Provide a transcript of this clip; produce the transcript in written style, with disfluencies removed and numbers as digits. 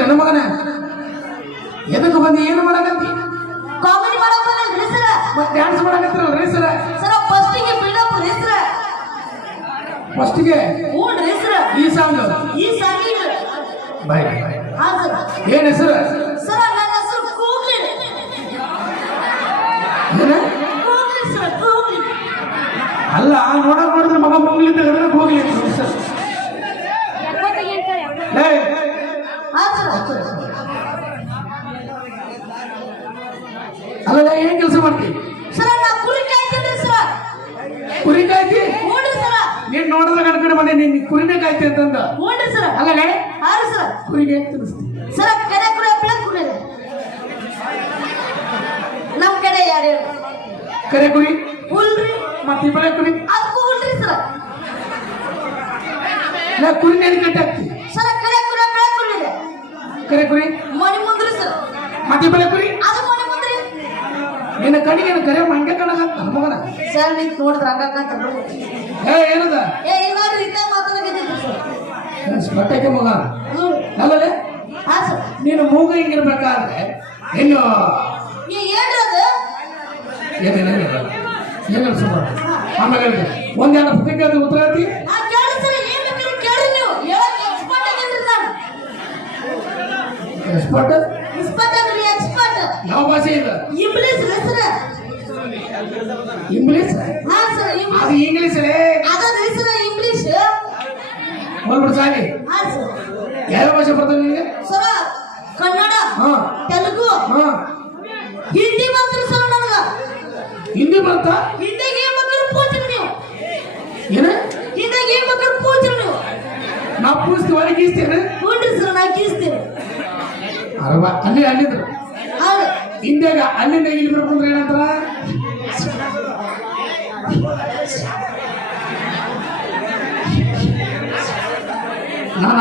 ನನ್ನ ಮಗನ ಎದಕ್ಕೆ ಬಂದು ಏನು ಮಾಡಕತ್ತಿ? ಕಾಮಿಡಿ ಮಾಡಕ್ ಬಂದಲ್ರಿ ಸರ. ಮತ್ತೆ ಡ್ಯಾನ್ಸ್ ಮಾಡಕತ್ತಿರಲ್ರಿ ಸರ? ಸರ ಫಸ್ಟಿಗೆ ಬಿಲ್ಡಪ್ ರೀ ಸರ. ಫಸ್ಟಿಗೆ ಹ್ಞೂನ್ರಿ ಸರ. ಈ ಸಾಂಗ್ ಬಾಯ್ ಹಾ ಸರ್. ಏನ್ ಹೆಸರು? ಸರ ನನ್ನ ಹೆಸರು ಕೂಗ್ಲಿ. ಏನ ಕೂಗ್ಲಿ ಸರ, ಕೂಗ್ಲಿ. ಅಲ್ಲ ನೋಡಕ್ ನೋಡಿದ್ರೆ ಮಗ ಮುಂಗ್ಲಿ ತೆಗೆದ್ರೆ ಹೋಗ್ಲಿ ಹಾ ಸರ. ಅಲ್ಲ ಏನ್ ಕೆಲಸ ಮಾಡ್ತಿ? ಸರ ನಾ ಕುರಿ ಕಾಯ್ತೀನಿ ಸರ. ಕುರಿ ಕಾಯ್ತಿ? ಹ್ಞೂನ್ರಿ ಸರ. ನೀನ್ ನೋಡಿದ್ರೆ ಕಣ್ಕಡೆ ಮನೆ ನೀನ್ ಕುರಿನೇ ಕಾಯ್ತಿ ಅಂತಂದ. ಹ್ಞೂನ್ರಿ ಸರ. ಅಲ್ಲೇ ಹಾ ರೀ ಸರ. ಕುರಿಗೆ ಹೇಗೆ ತಿನ್ನಿಸ್ತಿ? ಸರ ಕಡೆ ಕುರಿ ಹಪ್ಪಳ ಕುರಿ ನಮ್ ಕಡೆ ಯಾರು ಕರೆ ಕುರಿ ಹುಲ್ರಿ. ಮತ್ತೆ ಬೆಳೆ ಕುರಿ ಅದಕ್ಕೂ ಹುಲ್ರಿ ಸರ. ನಾ ಕುರಿನ ಎಲ್ಲಿ ಕಟ್ಟಿ ಹಾಕ್ತಿ? ಸರ ಕಡೆ ಕುರಿ ಹಪ್ಪಳ ಕುರಿ ಕರೆ ಕುರಿ ಮನೆ ಮುಂದ್ರಿ ಸರ. ಮತ್ತೆ ಬೆಳೆ ಕುರಿ ಅದು ಮನೆ ಮುಂದ್ರಿ. ನಿನ್ನ ಕಣಿಗೆ ಕರೆ ಮಂಡ್ಯ ಕಣಗತ್ತ ಮಗನ. ಸರ್ ನಿಂತ್ ನೋಡಿದ್ರ ಹಂಗಾಕಂತ ಏನದ ಏ ಇಲ್ಲಾಡ್ರಿ ಇದ್ದ ಮಾತಾಡಕತ್ತಿದ್ರಿ ಸರ್. ಬಟ್ಟೆಗೆ ಮಗ ಹ್ಞೂ. ಅಲ್ಲದೆ ಹಾ ಸರ್. ನೀನು ಮೂಗ ಹಿಂಗಿರ್ಬೇಕಾದ್ರೆ ಇನ್ನು ನೀ ಏನ್ರಿ ಅದು ಏನು ಸುಮಾರು ಆಮೇಲೆ ಒಂದೆರಡು ಪುಸ್ತಕ ಉತ್ತರ ಹೇಳ್ತಿ? ಹಾ ಕೇಳಿ ಸರ್. ಏನ್ ಬೇಕಾದ್ರೆ ಕೇಳಿ ನೀವು. ಹೇಳಕ್ ಎಕ್ಸ್ಪರ್ಟ್ ಆಗಿದ್ರಿ ನಾನು. ಎಕ್ಸ್ಪರ್ಟ್ ಎಕ್ಸ್ಪರ್ಟ್ ಅಂದ್ರೆ ಎಕ್ಸ್ಪರ್ಟ್. ಯಾವ ಭಾಷೆ ಇದೆ? ಇಂಗ್ಲಿಷ್ ರೀ ಸರ್. ಇಂಗ್ಲಿಷ್? ಹಾ ಸರ್ ಇಂಗ್ಲಿಷ್. ಅದು ಇಂಗ್ಲಿಷ್ ಅದರಿ ಸರ್ ಇಂಗ್ಲಿಷ್. ಹೋಗ್ಬಿಡು ಸಾಗಿ. ಹಾ ಸರ್. ಯಾವ ಭಾಷೆ ಬರ್ತದೆ ನಿನಗೆ? ಸರ ಕನ್ನಡ, ಹಾ ತೆಲುಗು, ಹಾ ಹಿಂದಿ ಬಂದ್ರಿ ಸರ್ ನನಗ. ಹಿಂದಿ ಬರ್ತಾ? ಹಿಂದಿಗೆ ಏನ್ ಬೇಕಾದ್ರೆ ಪೂಜ್ರಿ ನೀವು. ಏನ ಹಿಂದಿಗೆ ಏನ್ ಬೇಕಾದ್ರೆ ಪೂಜ್ರಿ ನೀವು. ನಾ ಪೂಸ್ತಿ ಒಳಗೆ ಗೀಸ್ತೇನೆ. ನೋಡ್ರಿ ಸರ್ ನಾ ಗೀಸ್ತೀನಿ. ಅಲ್ವಾ ಅಲ್ಲಿ ಅಲ್ಲಿದ್ರು ಹೌದು. ಹಿಂದ್ಯಾಗ ಅಲ್ಲಿಂದ ಇಲ್ಲಿ ಬರ್ಕೊಂಡ್ರೆ ಏನಂತಾರ? ನಾನು